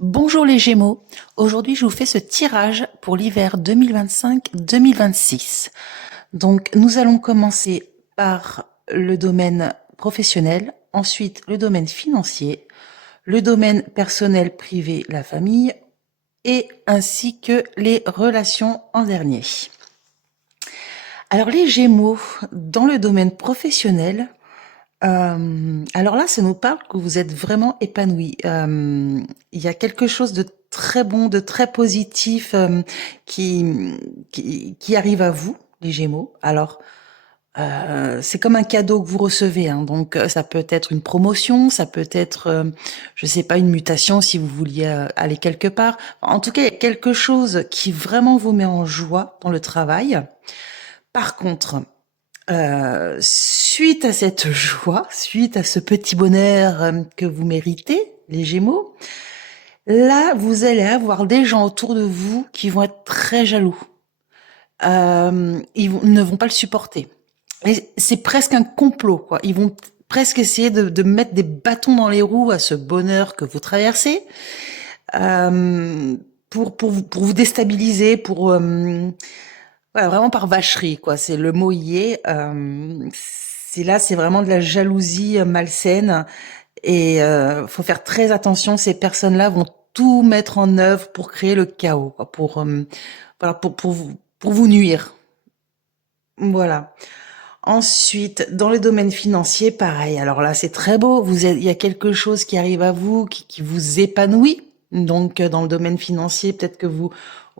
Bonjour les Gémeaux, aujourd'hui je vous fais ce tirage pour l'hiver 2025-2026. Donc nous allons commencer par le domaine professionnel, ensuite le domaine financier, le domaine personnel, privé, la famille et ainsi que les relations en dernier. Alors les Gémeaux, dans le domaine professionnel, alors là, ça nous parle que vous êtes vraiment épanoui. Il y a quelque chose de très bon, de très positif qui arrive à vous, les Gémeaux. Alors, c'est comme un cadeau que vous recevez, hein. Donc, ça peut être une promotion, ça peut être, je sais pas, une mutation si vous vouliez aller quelque part. En tout cas, il y a quelque chose qui vraiment vous met en joie dans le travail. Par contre, suite à cette joie, suite à ce petit bonheur que vous méritez, les Gémeaux, là, vous allez avoir des gens autour de vous qui vont être très jaloux. Ne vont pas le supporter. Et c'est presque un complot, quoi. Ils vont presque essayer de mettre des bâtons dans les roues à ce bonheur que vous traversez, euh, pour vous déstabiliser, voilà, vraiment par vacherie, quoi. C'est le mot y est. C'est vraiment de la jalousie malsaine et faut faire très attention. Ces personnes-là vont tout mettre en œuvre pour créer le chaos, quoi, voilà, pour vous nuire. Voilà. Ensuite, dans le domaine financier, pareil. Alors là, c'est très beau. Il y a quelque chose qui arrive à vous, qui vous épanouit. Donc, dans le domaine financier, peut-être que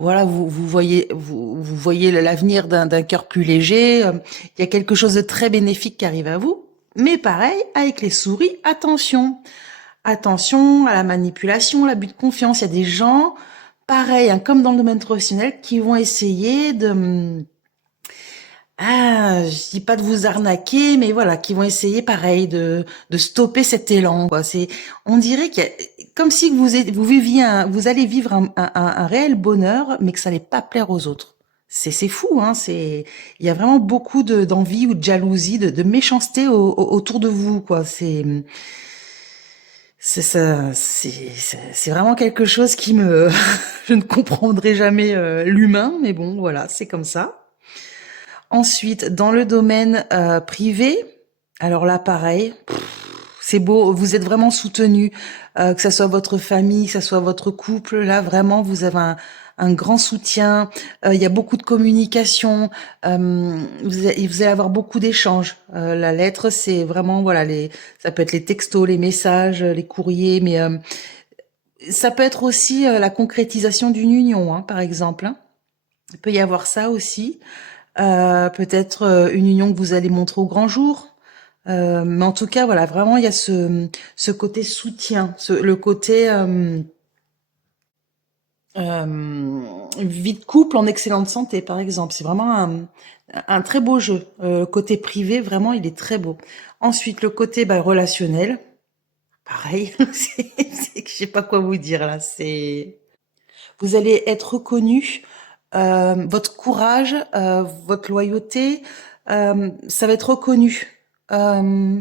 voilà, vous voyez l'avenir d'un cœur plus léger. Il y a quelque chose de très bénéfique qui arrive à vous. Mais pareil, avec les souris, attention. Attention à la manipulation, l'abus de confiance. Il y a des gens, pareil, hein, comme dans le domaine professionnel, qui vont essayer je dis pas de vous arnaquer, mais voilà, qui vont essayer pareil de stopper cet élan, quoi. On dirait comme si vous allez vivre un réel bonheur, mais que ça allait pas plaire aux autres. C'est fou, hein. Il y a vraiment beaucoup d'envie ou de jalousie, de méchanceté autour de vous, quoi. C'est ça, c'est vraiment quelque chose je ne comprendrai jamais l'humain, mais bon, voilà, c'est comme ça. Ensuite, dans le domaine privé, alors là, pareil, c'est beau, vous êtes vraiment soutenu, que ça soit votre famille, que ça soit votre couple. Là, vraiment, vous avez un grand soutien. Il y a beaucoup de communication. Vous allez avoir beaucoup d'échanges. La lettre, c'est vraiment voilà, ça peut être les textos, les messages, les courriers, mais ça peut être aussi la concrétisation d'une union, hein, par exemple, hein. Il peut y avoir ça aussi. Peut-être une union que vous allez montrer au grand jour. Mais en tout cas, voilà, vraiment, il y a ce côté soutien, le côté vie de couple en excellente santé, par exemple. C'est vraiment un très beau jeu. Côté privé, vraiment, il est très beau. Ensuite, le côté relationnel, pareil. Je sais pas quoi vous dire là. Vous allez être reconnu. Votre courage, votre loyauté, ça va être reconnu. Euh,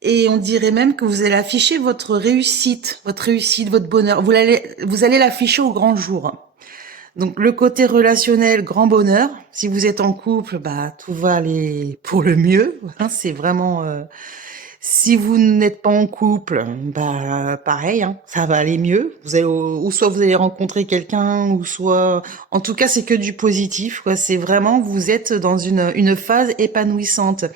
et on dirait même que vous allez afficher votre réussite, votre bonheur. Vous allez l'afficher au grand jour. Donc le côté relationnel, grand bonheur. Si vous êtes en couple, tout va aller pour le mieux. Hein, c'est vraiment. Si vous n'êtes pas en couple, pareil, hein, ça va aller mieux. Ou soit vous allez rencontrer quelqu'un, ou soit, en tout cas, c'est que du positif, quoi. C'est vraiment, vous êtes dans une phase épanouissante.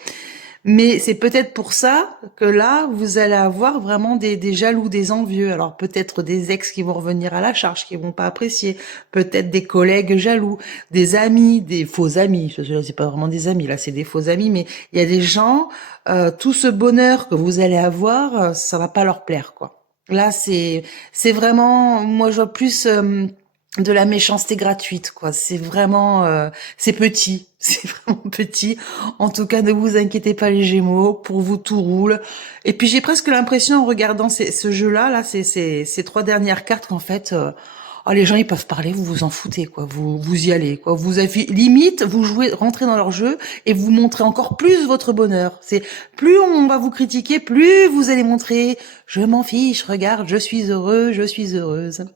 Mais c'est peut-être pour ça que là, vous allez avoir vraiment des jaloux, des envieux. Alors peut-être des ex qui vont revenir à la charge, qui vont pas apprécier. Peut-être des collègues jaloux, des amis, des faux amis. Parce que là, c'est pas vraiment des amis, là, c'est des faux amis. Mais il y a des gens, tout ce bonheur que vous allez avoir, ça va pas leur plaire, quoi. Là, c'est vraiment, moi, je vois plus de la méchanceté gratuite, quoi. C'est petit, c'est vraiment petit. En tout cas, ne vous inquiétez pas les Gémeaux, pour vous tout roule. Et puis j'ai presque l'impression en regardant ce jeu-là, ces trois dernières cartes, qu'en fait, Oh, les gens, ils peuvent parler, vous vous en foutez, quoi. Vous y allez, quoi. Limite, vous jouez, rentrez dans leur jeu et vous montrez encore plus votre bonheur. C'est, plus on va vous critiquer, plus vous allez montrer, je m'en fiche, regarde, je suis heureux, je suis heureuse.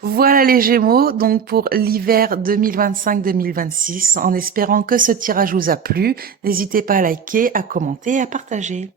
Voilà les Gémeaux, donc pour l'hiver 2025-2026, en espérant que ce tirage vous a plu, n'hésitez pas à liker, à commenter et à partager.